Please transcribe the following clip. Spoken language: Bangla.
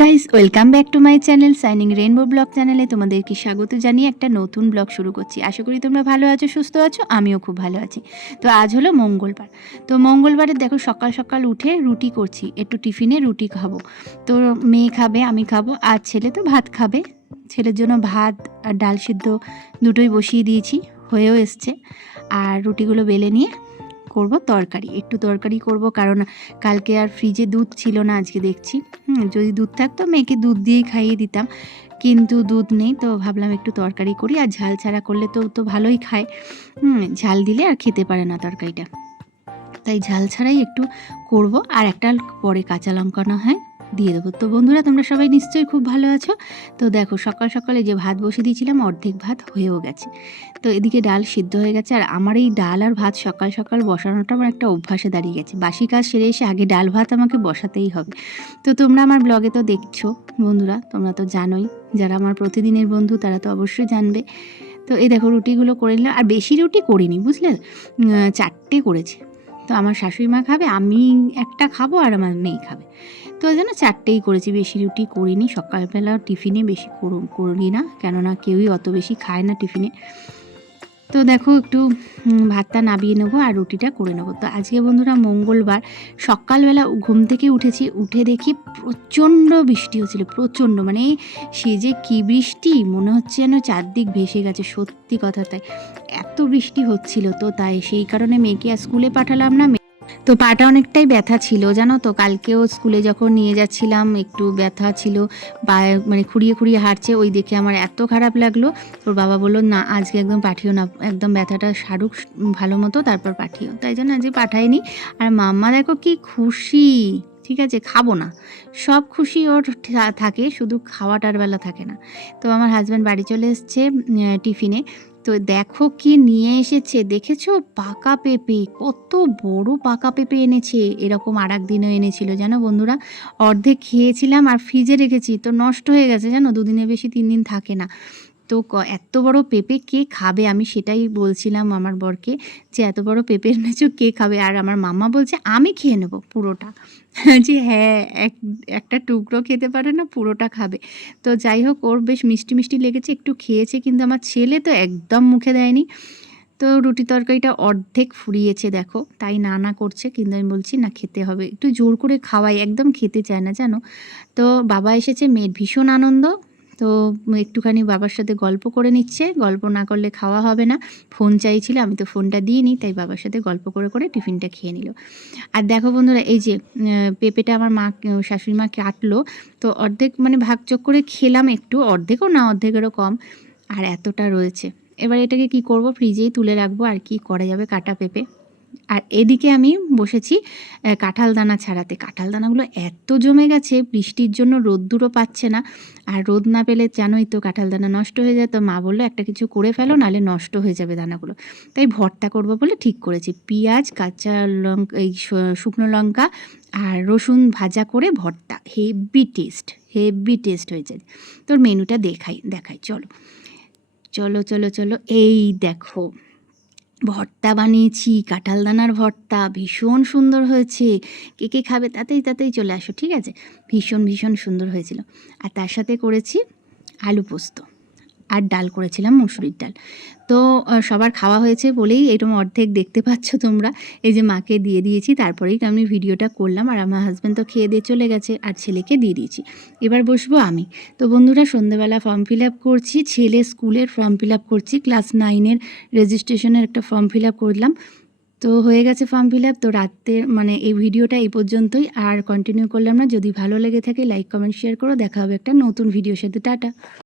Guys, welcome back to my channel signing rainbow blog চ্যানেলে তোমাদেরকে স্বাগত জানিয়ে একটা নতুন ব্লগ শুরু করছি। আশা করি তোমরা ভালো আছো, সুস্থ আছো, আমিও খুব ভালো আছি। তো আজ হলো মঙ্গলবার। তো মঙ্গলবারে দেখো সকাল সকাল উঠে রুটি করছি, একটু টিফিনে রুটি খাবো। তো মেয়ে খাবে, আমি খাবো, আর ছেলে তো ভাত খাবে। ছেলের জন্য ভাত আর ডাল সিদ্ধ দুটোই বসিয়ে দিয়েছি, হয়েও এসছে। আর রুটিগুলো বেলে নিয়ে করব তরকারি, একটু তরকারি করব, কারণ কালকে আর ফ্রিজে দুধ ছিল না, আজকে দেখছি। যদি দুধ থাকতো মেয়েকে দুধ দিয়েই খাইয়ে দিতাম, কিন্তু দুধ নেই, তো ভাবলাম একটু তরকারি করি। আর ঝাল ছাড়া করলে তো ভালোই খায়, ঝাল দিলে আর খেতে পারে না তরকারিটা, তাই ঝাল ছাড়াই একটু করব। আর একটা পরে কাঁচা লঙ্কা না হয় দিয়ে দেবো। তো বন্ধুরা, তোমরা সবাই নিশ্চয়ই খুব ভালো আছো। তো দেখো সকাল সকালে যে ভাত বসিয়ে দিয়েছিলাম, অর্ধেক ভাত হয়েও গেছে। তো এদিকে ডাল সিদ্ধ হয়ে গেছে। আর আমার এই ডাল আর ভাত সকাল সকাল বসানোটা আমার একটা অভ্যাসে দাঁড়িয়ে গেছে। বাসি কাজ সেরে এসে আগে ডাল ভাত আমাকে বসাতেই হবে। তো তোমরা আমার ব্লগে তো দেখছো বন্ধুরা, তোমরা তো জানোই, যারা আমার প্রতিদিনের বন্ধু তারা তো অবশ্যই জানবে। তো এই দেখো রুটিগুলো করে নিলাম। আর বেশি রুটি করিনি, বুঝলে, 4টে করেছি। তো আমার শাশুড়ি মা খাবে, আমি একটা খাবো, আর আমার মেয়ে খাবে। তো ওই জন্য 4টেই করেছি, বেশি রুটি করিনি। সকালবেলা টিফিনে বেশি করি না, কেননা কেউই অত বেশি খায় না টিফিনে। তো দেখো একটু ভাতটা নাবিয়ে নেবো আর রুটিটা করে নেবো। তো আজকে বন্ধুরা মঙ্গলবার, সকালবেলা ঘুম থেকে উঠেছি, উঠে দেখি প্রচণ্ড বৃষ্টি হচ্ছিল, প্রচণ্ড, মানে সে যে কী বৃষ্টি, মনে হচ্ছে যেন চারদিক ভেসে গেছে, সত্যি কথা। তাই এত বৃষ্টি হচ্ছিল, তো তাই সেই কারণে মেয়েকে আর স্কুলে পাঠালাম না। তো পাটা অনেকটাই ব্যথা ছিল, জানো তো, কালকেও স্কুলে যখন নিয়ে যাচ্ছিলাম একটু ব্যথা ছিল, বা মানে খুঁড়িয়ে খুঁড়িয়ে হাঁটছে, ওই দেখে আমার এত খারাপ লাগলো। ওর বাবা বললো না আজকে একদম পাঠিও না, একদম ব্যথাটা সারুক ভালো মতো, তারপর পাঠিও। তাই জন্য আজকে পাঠাইনি। আর মাম্মা দেখো কি খুশি, ঠিক আছে, খাবো না, সব খুশি ওর থাকে, শুধু খাওয়াটার বেলা থাকে না। তো আমার হাজব্যান্ড বাড়ি চলে এসছে টিফিনে। তো দেখো কি নিয়ে এসেছে, দেখেছো, পাকা পেঁপে, কত বড় পাকা পেঁপে এনেছে। এরকম আর একদিনও এনেছিল, জানো বন্ধুরা, অর্ধেক খেয়েছিলাম আর ফ্রিজে রেখেছি, তো নষ্ট হয়ে গেছে, জানো, 2 দিনের বেশি 3 দিন থাকে না। তো এত বড় পেঁপে কে খাবে, আমি সেটাই বলছিলাম আমার বরকে, যে এত বড় পেঁপে এনেছো কে খাবে। আর আমার মাম্মা বলছে আমি খেয়ে নেবো পুরোটা। যে হ্যাঁ, একটা টুকরো খেতে পারে না, পুরোটা খাবে। তো যাই হোক, ওর বেশ মিষ্টি মিষ্টি লেগেছে, একটু খেয়েছে, কিন্তু আমার ছেলে তো একদম মুখে দেয়নি। তো রুটি তরকারিটা অর্ধেক ফুরিয়েছে দেখো, তাই না করছে, কিন্তু আমি বলছি না খেতে হবে, একটু জোর করে খাওয়াই, একদম খেতে চায় না, জানো। তো বাবা এসেছে, মেয়ের ভীষণ আনন্দ। তো একটুখানি বাবার সাথে গল্প করে নিচ্ছে, গল্প না করলে খাওয়া হবে না। ফোন চাইছিল, আমি তো ফোনটা দিইনি, তাই বাবার সাথে গল্প করে করে টিফিনটা খেয়ে নিল। আর দেখো বন্ধুরা, এই যে পেঁপেটা আমার মা, শাশুড়ি মা কাটলো, তো অর্ধেক মানে ভাগযোগ করে খেলাম, একটু, অর্ধেকও না, অর্ধেকেরও কম, আর এতটা রয়েছে। এবার এটাকে কি করব, ফ্রিজেই তুলে রাখবো, আর কি করা যাবে, কাটা পেঁপে। আর এদিকে আমি বসেছি কাঁঠাল দানা ছাড়াতে। কাঁঠাল দানাগুলো এত জমে গেছে, বৃষ্টির জন্য রোদ্দুরও পাচ্ছে না, আর রোদ না পেলে জানোই তো কাঁঠাল দানা নষ্ট হয়ে যায়। তো মা বললো একটা কিছু করে ফেলো, নাহলে নষ্ট হয়ে যাবে দানাগুলো। তাই ভর্তা করব বলে ঠিক করেছি, পেঁয়াজ, কাঁচা লঙ্কা, এই শুকনো লঙ্কা আর রসুন ভাজা করে ভর্তা, হেভি টেস্ট, হেভি টেস্ট হয়েছে। তোর মেনুটা দেখাই চলো চলো চলো চলো। এই দেখো ভর্তা বানিয়েছি, কাঁঠাল দানার ভর্তা, ভীষণ সুন্দর হয়েছে। কে কে খাবে তাতেই চলে আসো, ঠিক আছে। ভীষণ ভীষণ সুন্দর হয়েছিল। আর তার সাথে করেছি আলু পোস্ত, আর ডাল করেছিলাম মুসুরির ডাল। তো সবার খাওয়া হয়েছে বলেই এরকম অর্ধেক দেখতে পাচ্ছ তোমরা। এই যে মাকে দিয়ে দিয়েছি, তারপরেই আমি ভিডিওটা করলাম। আর আমার হাজব্যান্ড তো খেয়ে দিয়ে চলে গেছে, আর ছেলেকে দিয়ে দিয়েছি, এবার বসবো আমি। তো বন্ধুরা, সন্ধ্যেবেলা ফর্ম ফিল আপ করছি, ছেলে স্কুলের ফর্ম ফিল আপ করছি, ক্লাস 9-এর রেজিস্ট্রেশনের একটা ফর্ম ফিল আপ করলাম। তো হয়ে গেছে ফর্ম ফিল আপ। তো রাতের মানে এই ভিডিওটা এই পর্যন্তই, আর কন্টিনিউ করলাম না। যদি ভালো লেগে থাকে লাইক কমেন্ট শেয়ার করো, দেখা হবে একটা নতুন ভিডিওর সাথে। টাটা।